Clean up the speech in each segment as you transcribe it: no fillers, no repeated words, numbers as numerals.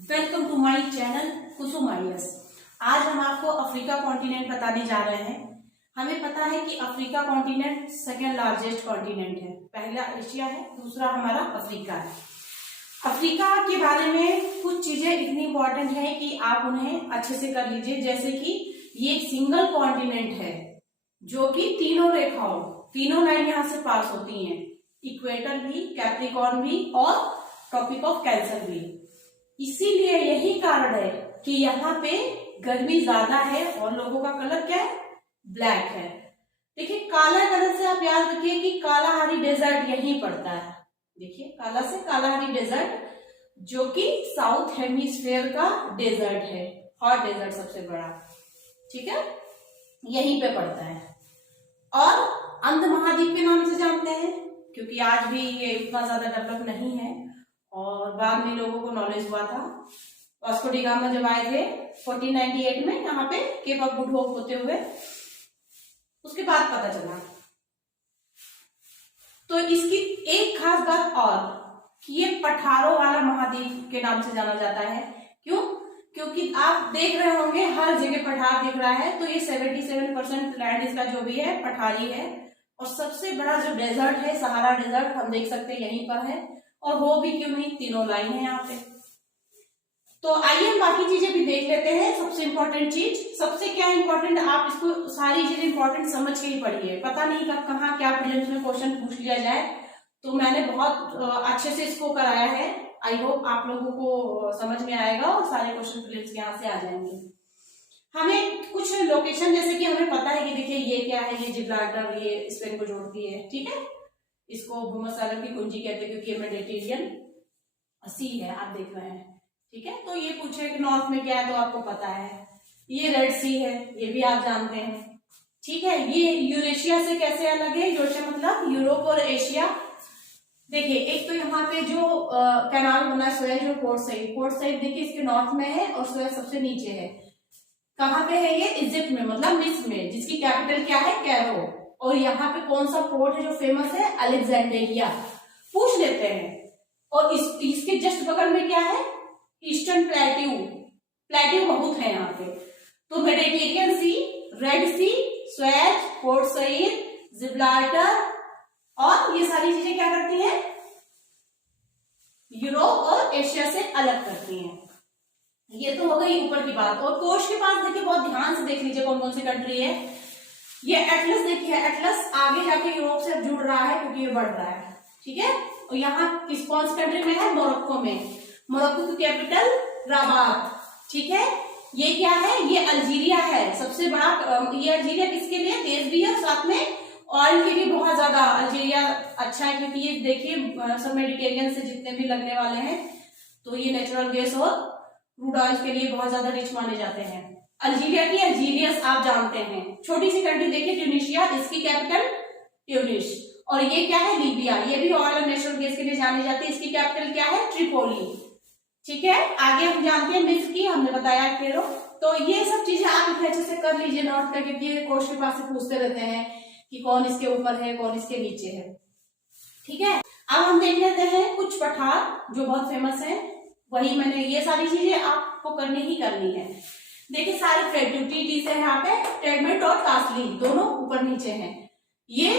Welcome to my channel Kusum IAS. आज हम आपको अफ्रीका कॉन्टिनेंट बताने जा रहे हैं। हमें पता है कि Africa continent second largest continent है। पहला एशिया है, दूसरा हमारा अफ्रीका है। अफ्रीका के बारे में कुछ चीजें इतनी इंपॉर्टेंट है कि आप उन्हें अच्छे से कर लीजिए। जैसे कि ये एक सिंगल कॉन्टिनेंट है जो कि तीनों लाइन यहाँ से पास होती हैं, इक्वेटर भी, कैप्रिकॉर्न भी और ट्रॉपिक ऑफ कैंसर भी। इसीलिए यही कारण है कि यहाँ पे गर्मी ज्यादा है और लोगों का कलर क्या है, ब्लैक है। देखिए काला कलर से आप याद रखिए कि कालाहारी डेजर्ट यहीं पड़ता है। देखिए काला से कालाहारी डेजर्ट जो कि साउथ हेमिस्फीयर का डेजर्ट है, हॉट डेजर्ट सबसे बड़ा, ठीक है, यहीं पे पड़ता है। और अंध महाद्वीप के नाम से जानते हैं क्योंकि आज भी ये इतना ज्यादा डेवलप नहीं है और बाद में लोगों को नॉलेज हुआ था। वास्को डी गामा जब आए थे 1498 में यहाँ पे केप ऑफ गुड होप होते हुए, उसके बाद पता चला। तो इसकी एक खास बात और कि ये पठारों वाला महाद्वीप के नाम से जाना जाता है। क्यों? क्योंकि आप देख रहे होंगे हर जगह पठार दिख रहा है, तो ये 77% लैंड इसका जो भी है पठारी है। और सबसे बड़ा जो डेजर्ट है सहारा डेजर्ट, हम देख सकते हैं यहीं पर है। और वो भी क्यों नहीं, तीनों लाइन है यहाँ पे। तो आइए हम बाकी चीजें भी देख लेते हैं। सबसे इंपॉर्टेंट चीज, सबसे क्या इंपॉर्टेंट, आप इसको सारी चीजें इंपॉर्टेंट समझ के ही पढ़िए। पता नहीं कब कहाँ क्या प्रीलिम्स में क्वेश्चन पूछ लिया जाए, तो मैंने बहुत अच्छे से इसको कराया है। आई होप आप लोगों को समझ में आएगा और सारे क्वेश्चन प्रीलिम्स यहाँ से आ जाएंगे। हमें कुछ लोकेशन, जैसे कि हमें पता है कि देखिए ये क्या है, ये जिब्राल्टर, ये स्पेन को जोड़ती है, ठीक है। इसको भूमध्यसागर की कुंजी कहते हैं क्योंकि मेडिटेरियन सी है, आप देख रहे हैं, ठीक है। तो ये पूछे कि नॉर्थ में क्या है, तो आपको पता है ये रेड सी है, ये भी आप जानते हैं, ठीक है। ये यूरेशिया से कैसे अलग है, यूरेशिया मतलब यूरोप और एशिया। देखिए एक तो यहाँ पे जो कैनाल बना है सुएज और पोर्ट साइड देखिए इसके नॉर्थ में है और सुएज सबसे नीचे है। कहाँ पे है ये, इजिप्ट में, मतलब मिस्र में, जिसकी कैपिटल क्या है, कैरो। और यहाँ पे कौन सा पोर्ट है जो फेमस है, अलेक्जेंड्रिया, पूछ लेते हैं। और इसके जस्ट बगल में क्या है, ईस्टर्न प्लेट्यू बहुत है यहाँ पे। तो मेडिटेरियन सी, रेड सी, सुएज, पोर्ट सईद, जिब्राल्टर, और ये सारी चीजें क्या करती हैं, यूरोप और एशिया से अलग करती हैं। ये तो हो गई ऊपर की बात। और कोश के पास देखिए, बहुत ध्यान से देख लीजिए कौन कौन सी कंट्री है। ये एटलस देखिए, एटलस आगे जाके यूरोप से जुड़ रहा है क्योंकि ये बढ़ रहा है, ठीक है। और यहाँ किस कौन सी कंट्री में है, मोरक्को में। मोरक्को की कैपिटल रबात, ठीक है। ये क्या है, ये अल्जीरिया है, सबसे बड़ा। ये अल्जीरिया किसके लिए, देश भी है और साथ में ऑयल के भी बहुत ज्यादा अल्जीरिया अच्छा है क्योंकि ये देखिए सब मेडिटेरियन से जितने भी लगने वाले हैं तो ये नेचुरल गैस और क्रूड ऑयल के लिए बहुत ज्यादा रिच माने जाते हैं। अल्जीरिया की अल्जीरियस आप जानते हैं। छोटी सी कंट्री देखिए ट्यूनिशिया, इसकी कैपिटल ट्यूनिस। और ये क्या है, लीबिया, ये भी ऑयल और नेचुरल गैस के लिए जानी जाती है, इसकी कैपिटल क्या है, ट्रिपोली, ठीक है। आगे हम जानते हैं मिस्र की, हमने बताया कैरो। तो ये सब चीजें आप अच्छे से कर लीजिए नोट करके, क्योंकि क्वेश्चन के पास से पूछते रहते हैं कि कौन इसके ऊपर है, कौन इसके नीचे है, ठीक है। अब हम देख लेते हैं कुछ पठार जो बहुत फेमस है। वही मैंने, ये सारी चीजें आपको करनी ही करनी है। देखिए सारे फ्रेड्यूटीज है यहाँ पे, टेडमेंट और कास्टली दोनों ऊपर नीचे हैं। ये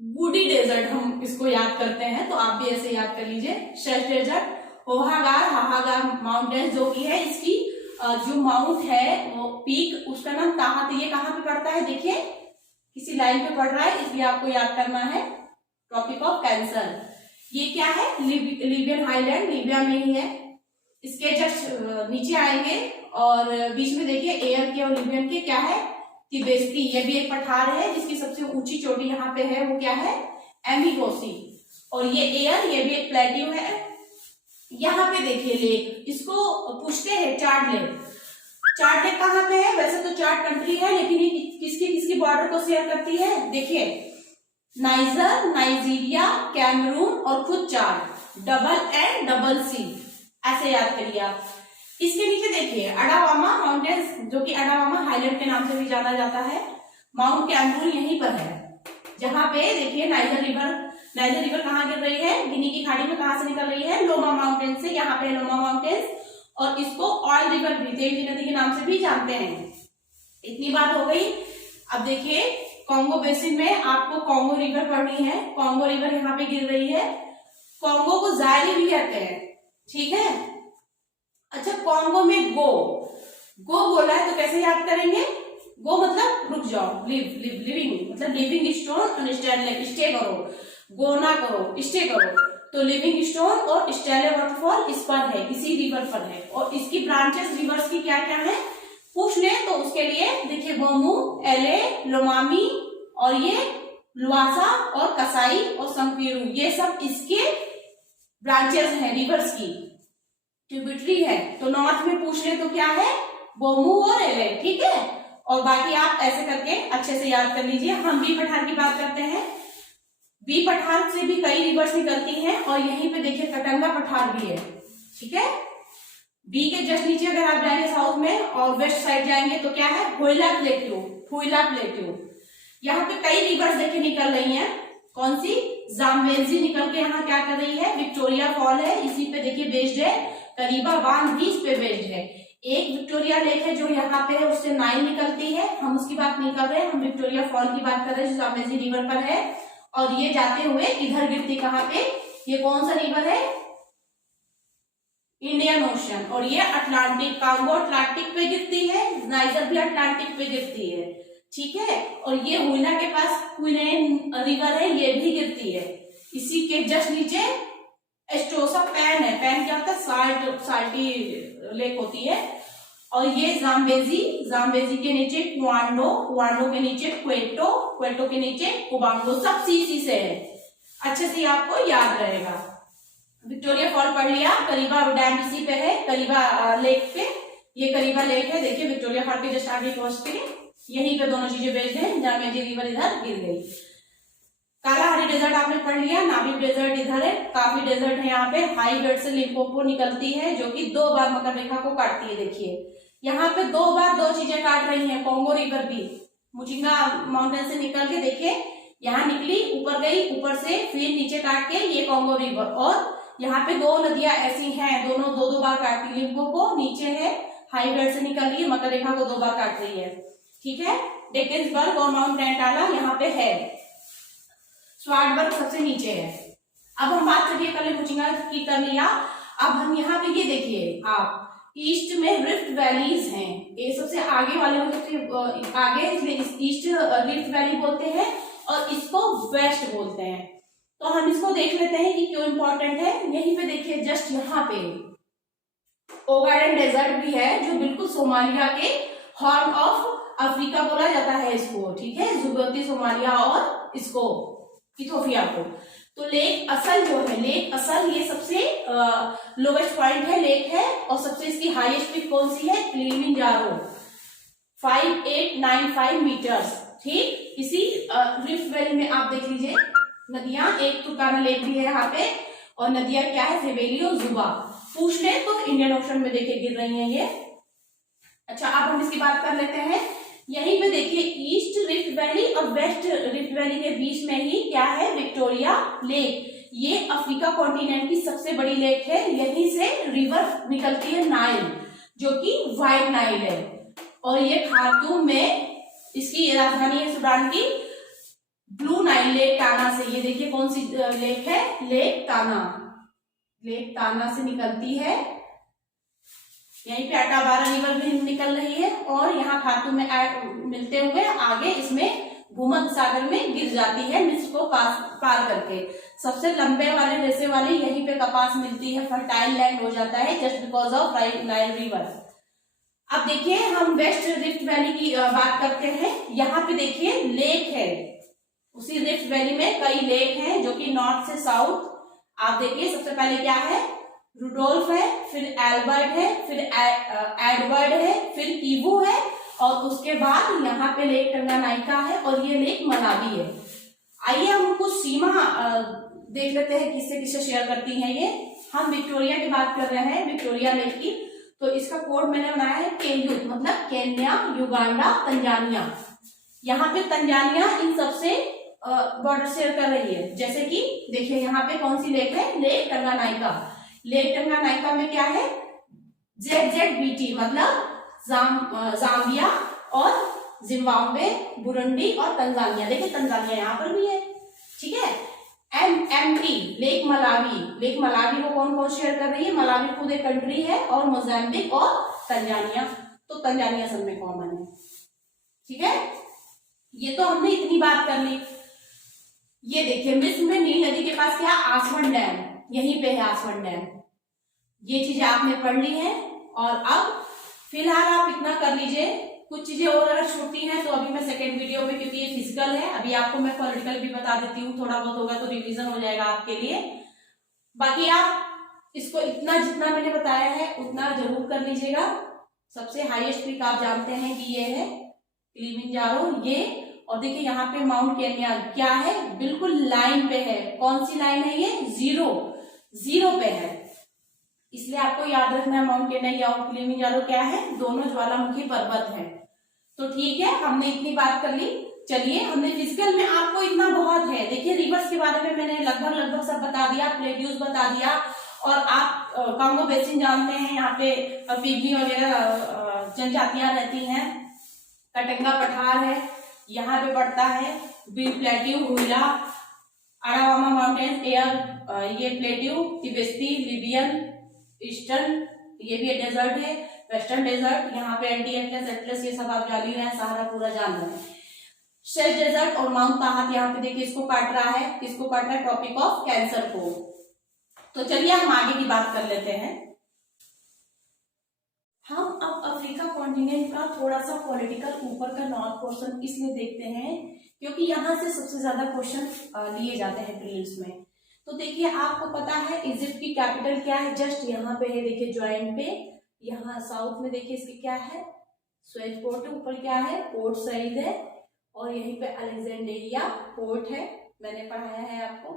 वुडी डेजर्ट हम इसको याद करते हैं, तो आप भी ऐसे याद कर लीजिए। शेष डेजर्ट, हाहागार माउंटेन जो की है, इसकी जो माउंट है वो पीक, उसका नाम ताहत। ये कहाँ पे पड़ता है, देखिए किसी लाइन पे पड़ रहा है, इसलिए आपको याद करना है। ट्रॉपिक ऑफ कैंसर, ये क्या है, लीबियन हाईलैंड, लीबिया में ही है। इसके जस्ट नीचे आएंगे और बीच में देखिए एयर के और लीबियन के क्या है, तिबेस्ती, ये भी एक पठार है जिसकी सबसे ऊंची चोटी यहाँ पे है, वो क्या है, एमिगोसी। और ये एयर, ये भी एक प्लेट्यू है। यहाँ पे देखिए लेक, इसको पूछते हैं चार्ट लेक। चार्ट लेक कहाँ पे है, वैसे तो चार्ट कंट्री है लेकिन ये किसकी किसकी बॉर्डर को शेयर करती है, देखिए नाइजर, नाइजीरिया, कैमरून और खुद चार्ट, डबल सी, ऐसे याद करिए आप। इसके नीचे देखिए अडावामा माउंटेन्स, जो कि अडावामा हाईलैंड के नाम से भी जाना जाता है। माउंट कैमरून यहीं पर है, जहां पे देखिए नाइजर रिवर नाइजर रिवर कहाँ गिर रही है, गिनी की खाड़ी में। कहाँ से निकल रही है, लोमा माउंटेन से। यहाँ पे लोमा माउंटेन्स, और इसको ऑयल रिवर भी, तेल की नदी के नाम से भी जानते हैं। इतनी बात हो गई। अब देखिए कॉन्गो बेसिन में आपको कॉन्गो रिवर पढ़नी है। कॉन्गो रिवर यहाँ पे गिर रही है। कॉन्गो को जायरी भी कहते हैं, ठीक है। अच्छा, कॉन्गो में गो बोला है तो कैसे याद करेंगे? गो मतलब रुक जाओ, लिविंग मतलब लिविंग स्टोन और स्टे करो, गो ना करो, स्टे करो। तो लिविंग स्टोन और स्टेले वाटरफॉल इस पर है, इसी रिवर पर है। और इसकी ब्रांचेस रिवर्स की क्या क्या है पूछ ले तो उसके लिए देखिए बोमू, एले, लोमामी और ये लुआसा और कसाई और संपीरू, ये सब इसके ब्रांचेस हैं रिवर्स की, ट्रिब्यूटरी है। तो नॉर्थ में पूछ ले तो क्या है, बोमू और एले, ठीक है। और बाकी आप ऐसे करके अच्छे से याद कर लीजिए। हम बी पठार की बात करते हैं। बी पठार से भी कई रिवर्स निकलती हैं और यहीं पे देखिए कटंगा पठार भी है, ठीक है। बी के जस्ट नीचे अगर आप जाएंगे साउथ में और वेस्ट साइड जाएंगे तो क्या है, हुइला प्लेट्यू। यहाँ पे कई रिवर्स देखिए निकल रही हैं। कौन सी, जाम्बेजी निकल के यहाँ क्या कर रही है, विक्टोरिया फॉल है, इसी पे देखिए बेस्ड है। करीबा बांध भी इस पे बेस्ड है। एक विक्टोरिया लेक है जो यहाँ पे है, उससे नाइल निकलती है, हम उसकी बात नहीं कर रहे, हम विक्टोरिया फॉल की बात कर रहे हैं जो जाम्बेजी रिवर पर है। और ये जाते हुए इधर गिरती कहाँ पे, ये कौन सा रिवर है, इंडियन ओशन। और ये अटलांटिक, कांगो अटलांटिक पे गिरती है, नाइजर भी अटलांटिक पे गिरती है, ठीक है। और ये हुइला के पास क्वीनेन रिवर है, ये भी गिरती है। इसी के जस्ट नीचे एस्टोसा पैन है। पैन क्या होता है, साल्टी लेक होती है। और ये जाम्बेजी के नीचे कुआंडो के नीचे क्वेटो के नीचे कुबांगो, सब सी से है। अच्छे से आपको याद रहेगा। विक्टोरिया फॉल पढ़ लिया, करीबा डैम इसी पे है, करीबा लेक पे। ये करीबा लेक है, देखिए विक्टोरिया फॉल के जस्ट आगे पहुंचते हैं, यहीं पे दोनों चीजें बेस्ड हैं। जाम्बेजी रिवर इधर गिर गई। कालाहारी डेजर्ट आपने पढ़ लिया, नाबिक डेजर्ट इधर है, काफी डेजर्ट है यहाँ पे। हाई वेट से लिम्पोपो निकलती है जो कि 2 बार मकर रेखा को काटती है। देखिए यहाँ पे 2 बार 2 चीजें काट रही हैं। कॉन्गो रिवर भी मुचिंगा माउंटेन से निकल के देखिए यहाँ निकली, ऊपर गई, ऊपर से फिर नीचे काट के ये कॉन्गो रिवर। और यहाँ पे 2 नदियां ऐसी हैं, दोनों 2 बार काटती है। लिम्पोपो नीचे है, हाई वेट से निकल रही है, मकर रेखा को 2 बार काट रही है, ठीक है। डेकेंसबर्ग और माउंट ग्रैंटाला यहाँ पे है, स्वार्टबर्ग सबसे नीचे है। अब हम बात करिए कलेमुचिंगा की कर लिया। अब हम यहाँ पे ये देखिए आप, ईस्ट में रिफ्ट वैलीज हैं, ये सबसे आगे वाले सबसे आगे, इसलिए ईस्ट रिफ्ट वैली बोलते हैं और इसको वेस्ट बोलते हैं। तो हम इसको देख लेते हैं कि क्यों इंपॉर्टेंट है। यहीं पे देखिए जस्ट यहाँ पे ओगाडेन डेजर्ट भी है जो बिल्कुल सोमालिया के हॉर्न ऑफ अफ्रीका बोला जाता है इसको, ठीक है। जुबती सोमालिया और इसको इथोपिया को। तो लेक असल जो है, लेक असल ये सबसे लोवेस्ट पॉइंट है, लेक है। और सबसे इसकी हाईएस्ट पीक कौन सी है, किलिमंजारो 5895 मीटर्स, ठीक। इसी रिफ्ट वैली में आप देख लीजिए नदियां, एक तुर्काना लेक भी है यहाँ पे, और नदियां क्या है, सेवेली और जुबा। पूछ ले तो इंडियन ओशन में देखिए गिर रही हैं ये। अच्छा, अब हम इसकी बात कर लेते हैं। यहीं पे देखिए ईस्ट रिफ्ट वैली और वेस्ट रिफ्ट वैली के बीच में ही क्या है, विक्टोरिया लेक। ये अफ्रीका कॉन्टिनेंट की सबसे बड़ी लेक है। यहीं से रिवर निकलती है नाइल, जो कि व्हाइट नाइल है। और ये खार्तूम में इसकी राजधानी है सुडान की, ब्लू नाइल लेक टाना से। ये देखिए कौन सी लेक है, लेक टाना से निकलती है। यहीं पे अटाबारा रिवर भी निकल रही है और यहाँ खार्तूम में मिलते हुए आगे इसमें भूमध्य सागर में गिर जाती है, मिस्र को पार करके। सबसे लंबे वाले रेसे वाली यहीं पे कपास मिलती है, फर्टाइल लैंड हो जाता है just because of Nile river. अब देखिए हम वेस्ट रिफ्ट वैली की बात करते हैं। यहाँ पे देखिए लेक है, उसी रिफ्ट वैली में कई लेक हैं जो कि नॉर्थ से साउथ। आप देखिए सबसे पहले क्या है, रुडोल्फ है, फिर एल्बर्ट है, फिर एडवर्ड है, फिर कीवू है, और उसके बाद यहाँ पे लेक टंगानाइका है और ये लेक मलावी है। आइए हम कुछ सीमा देख लेते हैं किससे किससे शेयर करती हैं ये। हम विक्टोरिया की बात कर रहे हैं, विक्टोरिया लेक की। तो इसका कोड मैंने बनाया है केयू, मतलब केन्या, युगांडा, तंजानिया। यहाँ पे तंजानिया इन सबसे बॉर्डर शेयर कर रही है। जैसे कि देखिए यहाँ पे कौन सी लेक है, लेक टंगानाइका। लेक टंगानाइका में क्या है, ZZBT मतलब जाम्बिया और जिम्बाब्वे, बुरुंडी और तंजानिया। देखिए तंजानिया यहाँ पर भी है, ठीक है। MMT lake Malawi, lake Malawi को कौन कौन शेयर कर रही है, मलावी खुद एक कंट्री है, और मोजाम्बिक और तंजानिया, तो तंजानिया सब में कॉमन है, ठीक है। ये तो हमने इतनी बात कर ली। ये देखिए मिस्र में नील नदी के पास क्या, आसवन डैम, यहीं पे है आसवन डैम। ये चीजें आपने पढ़ ली है। और अब फिलहाल आप इतना कर लीजिए, कुछ चीजें और अगर छूटती हैं तो अभी मैं सेकेंड वीडियो में, क्योंकि ये फिजिकल है, अभी आपको मैं पॉलिटिकल भी बता देती हूँ, थोड़ा बहुत होगा तो रिवीजन हो जाएगा आपके लिए। बाकी आप इसको इतना जितना मैंने बताया है उतना जरूर कर लीजिएगा। सबसे हाईएस्ट पीक आप जानते हैं कि ये है किलिमंजारो, ये। और देखिए यहाँ पे माउंट केन्या क्या है, बिल्कुल लाइन पे है। कौन सी लाइन है ये, जीरो पे है, इसलिए आपको याद रखना है माउंट केन्या और किलिमंजारो क्या है, दोनों ज्वालामुखी पर्वत है। तो ठीक है, हमने इतनी बात कर ली। चलिए, हमने फिजिकल में आपको इतना बहुत है। देखिए रिवर्स के बारे में मैंने लगभग सब बता दिया, प्लेट्यूज बता दिया, और आप कांगो बेसिन जानते हैं, यहाँ पे पिग्मी वगैरह जनजातियां रहती हैं। कटंगा पठार है, यहाँ पे पड़ता है। बिल प्लेट्यू, हुइला, अरावामा माउंटेन, एयर ये प्लेट्यू, तिबेस्ती, लिबियन, ईस्टर्न ये भी डेजर्ट है, वेस्टर्न डेजर्ट, यहाँ पे एटलस ये सब आप जान ही रहे हैं, सहारा पूरा जान रहे हैं। शेष डेजर्ट और माउंट ताहत यहाँ पे देखिए इसको काट रहा है, किसको काट रहा है, ट्रॉपिक ऑफ कैंसर को। तो चलिए हम आगे की बात कर लेते हैं। हम अब अफ्रीका कॉन्टिनेंट का थोड़ा सा पॉलिटिकल ऊपर का नॉर्थ पोर्शन इसलिए देखते हैं क्योंकि यहाँ से सबसे ज्यादा क्वेश्चन लिए जाते हैं प्रीलिम्स में। तो देखिए आपको पता है इजिप्ट की कैपिटल क्या है, जस्ट यहाँ पे है, देखिए ज्वाइंट पे, यहाँ साउथ में देखिए इसकी क्या है, स्वेज पोर्ट है, ऊपर क्या है, पोर्ट सईद है, और यहीं पे अलेक्जेंड्रिया पोर्ट है, मैंने पढ़ाया है आपको।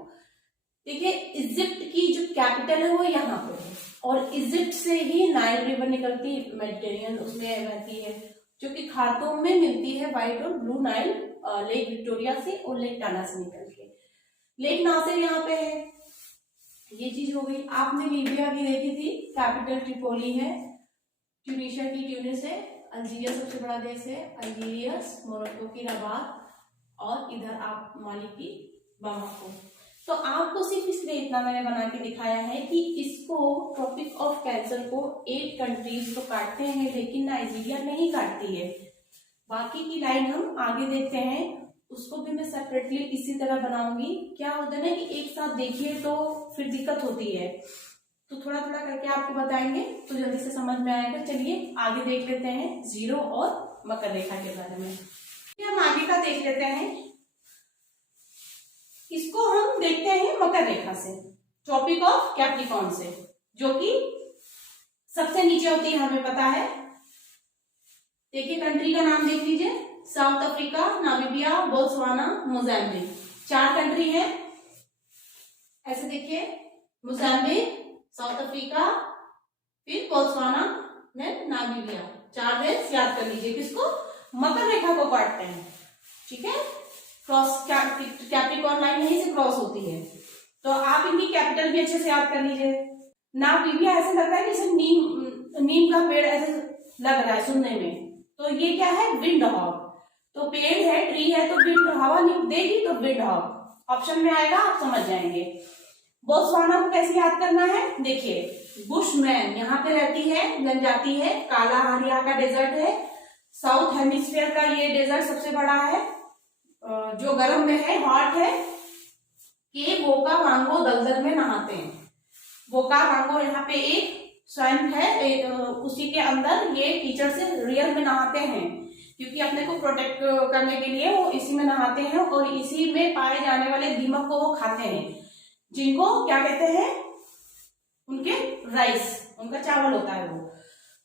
देखिए इजिप्ट की जो कैपिटल है वो यहाँ पे है, और इजिप्ट से ही नाइल रिवर निकलती मेडिटेरियन उसमें बहती है, जो कि खार्तूम में मिलती है व्हाइट और ब्लू नाइल लेक विक्टोरिया से और लेक टाना से निकल के। लेक नासिर यहाँ पे है, ये चीज हो गई। आपने लीबिया की देखी थी, कैपिटल ट्रिपोली है, ट्यूनीशिया की ट्यूनिस है, अल्जीरिया सबसे बड़ा देश है, अल्जीरियस, मोरक्को की रबात, और इधर आप माली की बामाको। तो आपको सिर्फ इसलिए इतना मैंने बना के दिखाया है कि इसको ट्रॉपिक ऑफ कैंसर को 8 कंट्रीज तो काटते हैं, लेकिन नाइजीरिया नहीं काटती है। बाकी की लाइन हम आगे देखते हैं, उसको भी मैं सेपरेटली इसी तरह बनाऊंगी। क्या होता है ना कि एक साथ देखिए तो फिर दिक्कत होती है, तो थोड़ा थोड़ा करके आपको बताएंगे तो जल्दी से समझ में आएगा। चलिए आगे देख लेते हैं जीरो और मकर रेखा के बारे में। हम आगे का देख लेते हैं, इसको हम देखते हैं मकर रेखा से, ट्रॉपिक ऑफ कैप्रिकॉर्न से, जो कि सबसे नीचे होती है, हमें पता है। देखिए कंट्री का नाम देख लीजिए, south Africa, Namibia, Botswana, Mozambique, 4 country है। ऐसे देखिए, मोजाम्बिक, साउथ अफ्रीका, फिर बोत्सवाना, देन नामीबिया, 4 देश याद कर लीजिए, किसको, मकर रेखा को काटते हैं, ठीक है। क्रॉस कैप्रिकॉर्न लाइन यहीं से क्रॉस होती है, तो आप इनकी कैपिटल भी अच्छे से याद कर लीजिए। नामीबिया ऐसे लग रहा है जैसे नीम का पेड़ ऐसे लग रहा है सुनने में, तो ये क्या है, विंड हॉग, तो पेड़ है, ट्री है, तो विंड हवा नहीं देगी तो विंड हॉग ऑप्शन में आएगा, आप समझ जाएंगे। बोत्सवाना को कैसे याद करना है, देखिए बुशमैन यहाँ पे रहती है, जनजाति है, काला हारिया का डेजर्ट है, साउथ हेमिस्फीयर का ये डेजर्ट सबसे बड़ा है, जो गर्म में है, हॉट है, कि वोका वांगो दलदल में नहाते हैं। वोका वांगो यहाँ पे एक स्वयं है, उसी के अंदर ये टीचर से रियल में नहाते हैं, क्योंकि अपने को प्रोटेक्ट करने के लिए वो इसी में नहाते हैं, और इसी में पाए जाने वाले दीमक को वो खाते हैं, जिनको क्या कहते हैं, उनके राइस, उनका चावल होता है वो।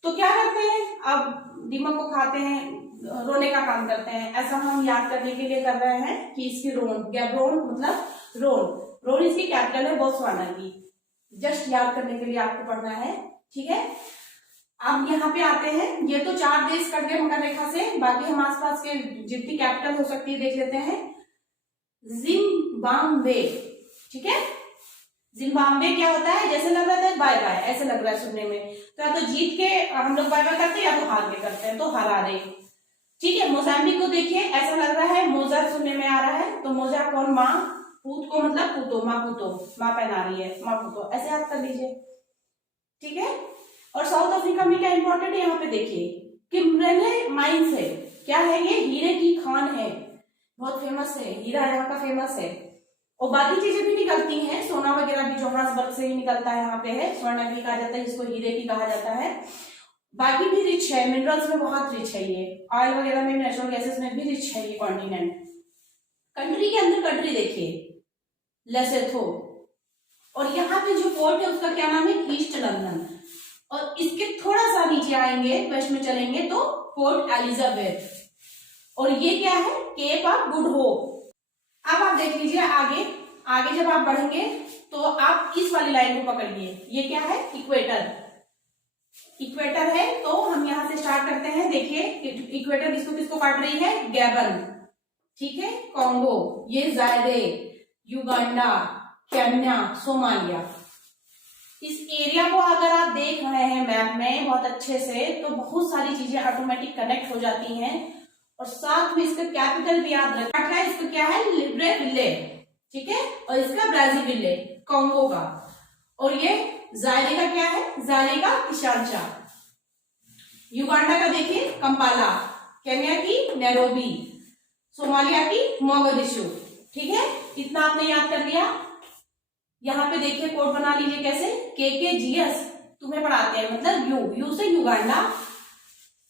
तो क्या करते हैं, अब दीमक को खाते हैं, रोने का काम करते हैं। ऐसा हम याद करने के लिए कर रहे हैं कि इसकी गैब्रोन मतलब रोन इसकी कैपिटल है बोत्सवाना की, जस्ट याद करने के लिए आपको पढ़ना है, ठीक है। अब यहाँ पे आते हैं, ये तो 4 देश कट गए मकर रेखा से, बाकी हम आसपास के जितनी कैपिटल हो सकती है देख लेते हैं। जिम्बाब्वे। ठीक है, जिम्बाब्वे क्या होता है, जैसे लग रहा था बाय बाय, ऐसे लग रहा है सुनने में, तो या तो जीत के हम लोग बाय बाय करते हैं या तो हार के करते हैं, तो हरा दे। ठीक है, मोजाम्बिक को देखिए, ऐसा लग रहा है मोजा सुनने में आ रहा है, तो मोजा कौन, माँ, पूत को मतलब पूतो, माँ पूतो, माँ पहना रही है, माँ पूतो, ऐसे याद कर लीजिए। ठीक है, और साउथ अफ्रीका में क्या इंपॉर्टेंट है यहाँ पे देखिए, किम्बरले माइंस है, क्या है ये, हीरे की खान है, बहुत फेमस है, हीरा यहाँ का फेमस है। और बाकी चीजें भी निकलती हैं, सोना वगैरह भी जोहान्सबर्ग से ही निकलता है, यहाँ पे है, स्वर्ण भी कहा जाता है, इसको हीरे भी कहा जाता है। बाकी भी रिच है, मिनरल्स में बहुत रिच है ये, ऑयल वगैरह में, नेचुरल गैसेस में भी रिच है ये कॉन्टिनेंट। कंट्री के अंदर कंट्री देखिए, लेसेथो, और यहाँ पे जो पोर्ट है उसका क्या नाम है, ईस्ट लंदन, और इसके थोड़ा सा नीचे आएंगे, वेस्ट में चलेंगे तो पोर्ट एलिजाबेथ, और ये क्या है, केप ऑफ गुड होप। अब आप देख लीजिए आगे, आगे जब आप बढ़ेंगे तो आप इस वाली लाइन को पकड़िए, ये क्या है, इक्वेटर, इक्वेटर है, तो हम यहां से स्टार्ट करते हैं। देखिए इक्वेटर किसको किसको काट रही है, गैबन, ठीक है, कॉन्गो, ये जायरे, युगांडा, केन्या, सोमालिया। इस एरिया को अगर आप देख रहे हैं मैप में बहुत अच्छे से, तो बहुत सारी चीजें ऑटोमेटिक कनेक्ट हो जाती हैं, और साथ में इसका कैपिटल भी याद रखना है, इसका क्या है, लिब्रेविले, ठीक है, और इसका ब्राजीविले, कॉन्गो का, और ये जायरे का क्या है, जायरे का किशानचा, युगांडा का देखिए कंपाला, केन्या की नैरोबी, सोमालिया की मोगादिशु। ठीक है, इतना आपने याद कर लिया। यहाँ पे देखिए कोड बना लीजिए कैसे, KKGS तुम्हें पढ़ाते हैं, मतलब यू से युगांडा,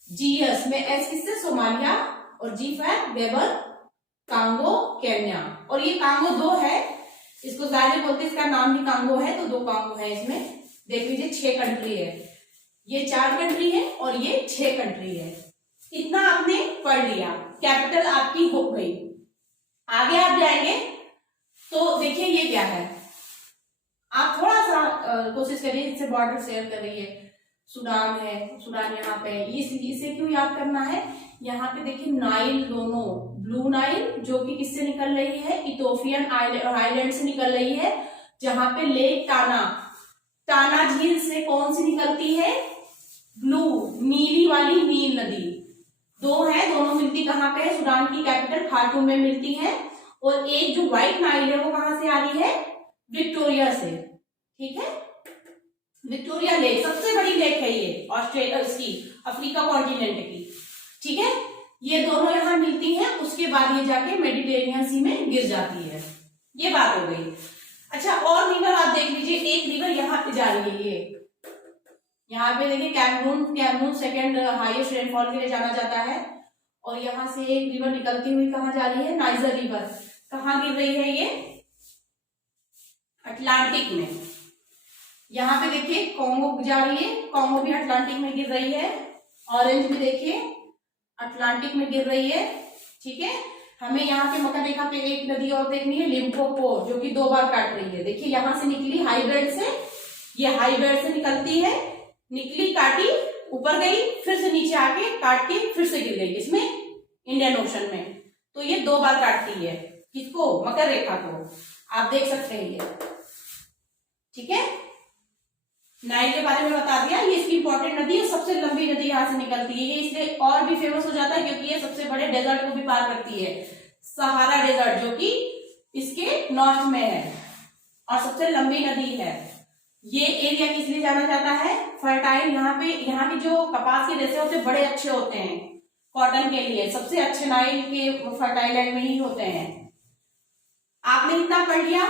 GS में S किससे, सोमालिया, और G for Gabon, Congo, Kenya, और ये कांगो 2 है, इसको जायरे बोलते हैं, इसका नाम भी कांगो है, तो 2 कांगो है इसमें। देख लीजिए 6 कंट्री है, ये 4 कंट्री है और ये 6 कंट्री है। इतना आपने पढ़ लिया, कैपिटल आपकी हो गई। आगे आप जाएंगे तो देखिए ये क्या है, आप थोड़ा सा कोशिश करिए, इससे बॉर्डर शेयर कर रही है, सूडान है, सूडान यहाँ पे, इसे क्यों याद करना है, यहाँ पे देखिए नाइल दोनों, ब्लू नाइल जो कि किससे निकल रही है, इथोपियन आइलैंड से निकल रही है, जहां पे लेक टाना, टाना झील से कौन सी निकलती है, ब्लू, नीली वाली नील नदी, 2 है, दोनों मिलती कहाँ पे है, सूडान की कैपिटल खार्टूम में मिलती है, और एक जो व्हाइट नाइल है वो कहां से आ रही है, विक्टोरिया से। ठीक है, विक्टोरिया लेक सबसे बड़ी लेक है ये, ऑस्ट्रेलिया इसकी, अफ्रीका कॉन्टिनेंट की। ठीक है, ये दोनों यहां मिलती हैं, उसके बाद ये जाके मेडिटेरेनियन सी में गिर जाती है, ये बात हो गई। अच्छा, और रिवर आप देख लीजिए, एक रिवर यहाँ पे जा रही है, ये यहाँ पे देखिए कैमरून सेकेंड हाईएस्ट रेनफॉल के लिए जाना जाता है, और यहाँ से एक रिवर निकलती हुई कहाँ जा रही है, नाइजर रिवर, कहाँ गिर रही है ये, अटलांटिक में। यहाँ पे देखिए कॉन्गो जा रही है, कॉन्गो भी अटलांटिक में गिर रही है, ऑरेंज में देखिए अटलांटिक में गिर रही है। ठीक है, हमें यहाँ पे मकर रेखा पे एक नदी और देखनी है, लिम्पोपो, जो कि 2 बार काट रही है। देखिए यहाँ से निकली हाई बेल्ट से, ये हाई बेल्ट से निकलती है, निकली, काटी, ऊपर गई, फिर से नीचे आके काट के फिर से गिर गई इसमें, इंडियन ओशन में, तो ये 2 बार काटती है, किसको, मकर रेखा को, आप देख सकते हैं ये। ठीक है, नाइल के बारे में बता दिया, ये इसकी इंपॉर्टेंट नदी है, सबसे लंबी नदी यहाँ से निकलती है, ये इसलिए और भी फेमस हो जाता है क्योंकि ये सबसे बड़े डेजर्ट को भी पार करती है, सहारा डेजर्ट, जो कि इसके नॉर्थ में है, और सबसे लंबी नदी है। ये एरिया किस लिए जाना जाता है, फर्टाइल, यहाँ पे, यहाँ के जो कपास के रेशे होते हैं बड़े अच्छे होते हैं, कॉटन के लिए सबसे अच्छे नाइल के फर्टाइल लैंड में ही होते हैं। आपने इतना पढ़ लिया।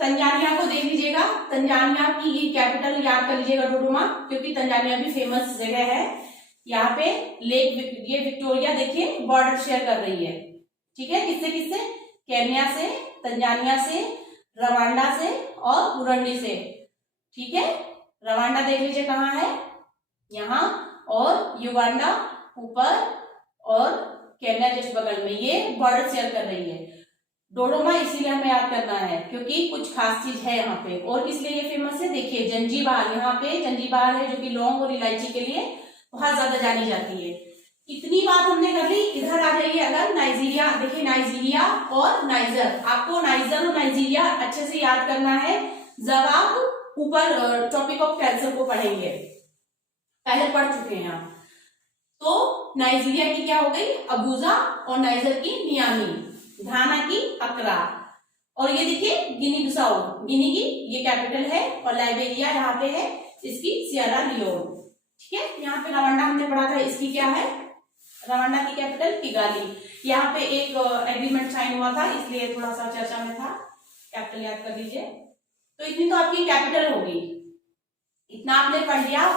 तंजानिया को देख लीजिएगा, तंजानिया की ये कैपिटल याद कर लीजिएगा, डोडोमा, क्योंकि तंजानिया भी फेमस जगह है। यहाँ पे लेक, ये विक्टोरिया देखिए बॉर्डर शेयर कर रही है। ठीक है, किससे किससे, केन्या से, तंजानिया से, रवांडा से और बुरुंडी से। ठीक है, रवांडा देख लीजिए कहाँ है, यहाँ, और युगांडा ऊपर, और केन्या जस्ट बगल में, ये बॉर्डर शेयर कर रही है। डोडोमा इसीलिए हमें याद करना है क्योंकि कुछ खास चीज है यहाँ पे, और इसलिए ये फेमस है। देखिए जंजीबार, यहाँ पे जंजीबार है जो कि लौंग और इलायची के लिए बहुत ज्यादा जानी जाती है। इतनी बात हमने कर ली। इधर आ जाइए, अगर नाइजीरिया, देखिए नाइजीरिया और नाइजर, आपको नाइजर और नाइजीरिया अच्छे से याद करना है जब आप ऊपर टॉपिक ऑफ कैंसर को पढ़ेंगे, पहले पढ़ चुके हैं आप। तो नाइजीरिया की क्या हो गई, अबूजा, और नाइजर की नियामी, घाना की अकरा, और ये देखिए गिनी बिसाऊ, गिनी की ये कैपिटल है, और लाइबेरिया यहाँ पे है इसकी सियरा लियोन। ठीक है, यहाँ पे रवांडा हमने पढ़ा था, इसकी क्या है, रवांडा की कैपिटल किगाली। यहाँ पे एक एग्रीमेंट साइन हुआ था, इसलिए थोड़ा सा चर्चा में था, कैपिटल याद कर लीजिए। तो इतनी तो आपकी कैपिटल होगी, इतना आपने पढ़ लिया।